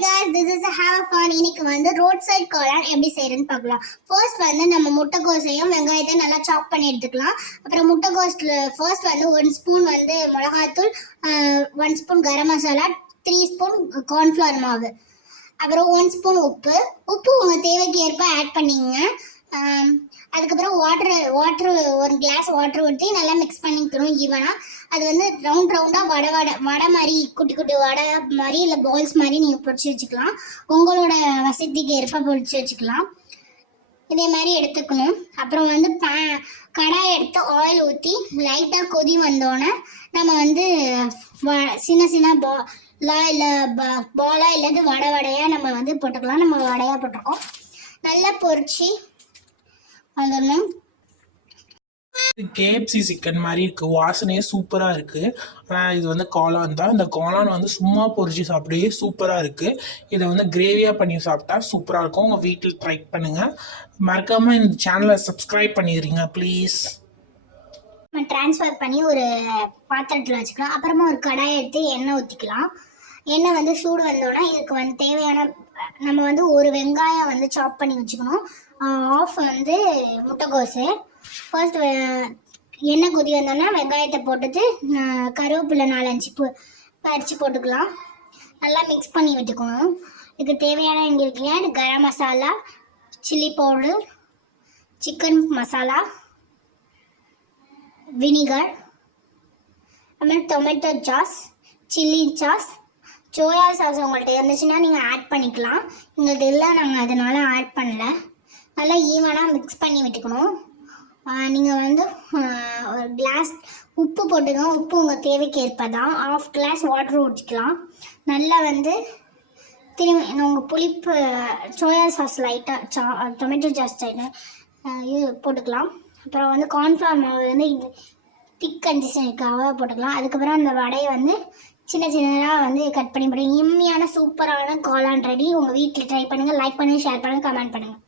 guys, this is a have fun. இன்னைக்கு வந்து road side காளான் எப்படி செய்யறதுன்னு பார்க்கலாம். ஃபர்ஸ்ட் வந்து நம்ம முட்டைக்கோசையும் வெங்காயத்தையும் நல்லா சாப் பண்ணி எடுத்துக்கலாம். அப்புறம் முட்டைக்கோஸ்ல ஃபர்ஸ்ட் வந்து 1 ஸ்பூன் வந்து மிளகாய்த்தூள், 1 spoon garam masala, 3 spoon cornflour மாவு, அப்புறம் 1 ஸ்பூன் உப்பு உங்க தேவைக்கு ஏற்ப ஆட் பண்ணிங்க. அதுக்கப்புறம் வாட்டர் 1 கிளாஸ் வாட்டர் ஊற்றி நல்லா மிக்ஸ் பண்ணிக்கணும் ஈவனாக. அது வந்து ரவுண்டாக வடை மாதிரி குட்டி குட்டி வடை மாதிரி இல்லை பால்ஸ் மாதிரி நீங்கள் பொரிச்சு வச்சுக்கலாம். உங்களோட வசதிக்கு ஏற்ப பொரிச்சு வச்சுக்கலாம். இதே மாதிரி எடுத்துக்கணும். அப்புறம் வந்து கடாய் எடுத்து ஆயில் ஊற்றி லைட்டாக கொதி வந்தோடனே நம்ம வந்து சின்ன பாலாக இல்லாத வடையாக நம்ம வந்து போட்டுக்கலாம். நம்ம வடையாக போட்டிருக்கோம். நல்லா பொரிச்சு வந்துடணும். KFC சிக்கன் மாதிரி இருக்கு, வாசனையே சூப்பரா இருக்கு. ஆனால் இது வந்து காளான் தான். இந்த காளான் வந்து சும்மா பொரிச்சு சாப்பிடவே சூப்பரா இருக்கு. இதை வந்து கிரேவியா பண்ணி சாப்பிட்டா சூப்பரா இருக்கும். உங்க வீட்டில் ட்ரை பண்ணுங்க. மறக்காம இந்த சேனலை சப்ஸ்கிரைப் பண்ணிடுறீங்க ப்ளீஸ். நம்ம ட்ரான்ஸ்ஃபர் பண்ணி ஒரு பாத்திரத்தில் வச்சுக்கலாம். அப்புறமா ஒரு கடாயை எடுத்து எண்ணெய் ஊற்றிக்கலாம். எண்ணெய் வந்து சூடு வந்தோடனே இதுக்கு வந்து தேவையான நம்ம வந்து ஒரு வெங்காயம் வந்து சாப் பண்ணி வச்சுக்கணும். ஆஃப் வந்து முட்டைக்கோசு. ஃபர்ஸ்ட் எண்ணெய் கொதி வந்தோன்னா வெங்காயத்தை போட்டுட்டு கருவேப்பிலை 4-5 பறித்து போட்டுக்கலாம். நல்லா மிக்ஸ் பண்ணி விட்டுக்கணும். இதுக்கு தேவையான ingredient garam masala, chilli powder, chicken masala, vinegar, அப்புறம் tomato sauce, chilli sauce, soya sauce உங்கள்கிட்ட இருந்துச்சுன்னா நீங்கள் ஆட் பண்ணிக்கலாம். எங்கள்கிட்ட இல்லை, நாங்கள் அதனால ஆட் பண்ணல. நல்லா ஈவனாக மிக்ஸ் பண்ணி விட்டுக்கணும். நீங்கள் வந்து ஒரு கிளாஸ் உப்பு போட்டுக்கோங்க. உப்பு உங்கள் தேவைக்கு ஏற்ப தான். 1/2 கிளாஸ் வாட்டர் ஊற்றிக்கலாம். நல்லா வந்து திரும்பி உங்கள் புளிப்பு சோயா சாஸ் லைட்டாக டொமேட்டோ சாஸ் இது போட்டுக்கலாம். அப்புறம் வந்து கார்ன்ஃப்ளவர் மாவு வந்து திக் கன்சிஸ்டன்சிக்காக போட்டுக்கலாம். அதுக்கப்புறம் அந்த வடையை வந்து சின்னதாக வந்து கட் பண்ணி போடுங்க. இம்மியான சூப்பரான காளான் ரெடி. உங்கள் வீட்டில் ட்ரை பண்ணுங்கள். லைக் பண்ணுங்கள், ஷேர் பண்ணுங்கள், கமெண்ட் பண்ணுங்கள்.